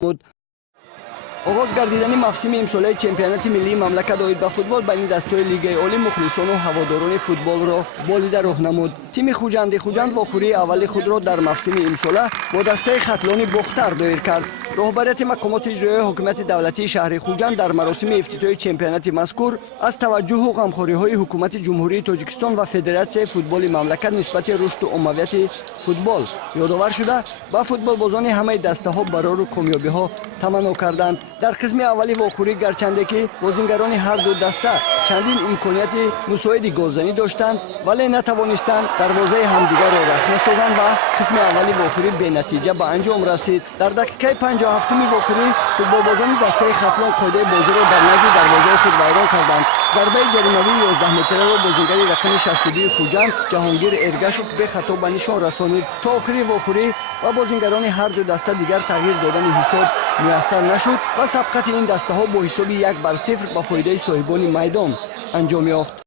بود. آغاز گردیدن موسم امساله چمپیونات ملی مملکت اوید با فوتبال بین دستای لیگ عالی مخلصان و هواداران فوتبال را بالیده راه نمود. تیم خوجند واخوری اول خود را در موسم امساله با دسته خطلون بختر دایر کرد. رهبریت مقامات اجرایی حکومت دولتی شهر خوجند در مراسم افتتاح چمپیونات مذکور از توجه و غمخوری‌های حکومت جمهوری تاجیکستان و فدراسیون فوتبال مملکت نسبت رشد و عمومیت فوتبال یادآور شده با فوتبال بازان همه دسته‌ها برای کامیابی‌ها تمنا کردند. در قسم اولی واخوری گرچنده که بازیگران هر دو دسته چندین امکانیت مساعد گلزنی داشتند ولی نتوانستند دروازه همدیگر را رخنه سازند و قسم اولی واخوری به نتیجه به انجام رسید. در دقیقه 57 واخوری فوتبالبازان دسته خطلون قاعده بازی را در نزد دروازه خود ویران کردند. ضربه جریمه‌ای 11 متره را بازیگر رقم 62 خوجند جهانگیر ارگشوف به خطا به نشان رسانید. تا آخر واخوری و بازیگران هر دو دسته دیگر تغییر دادن حساب میسر نشد و سبقت این دسته ها با حساب 1-0 به فایده صاحبان میدان انجام یافت.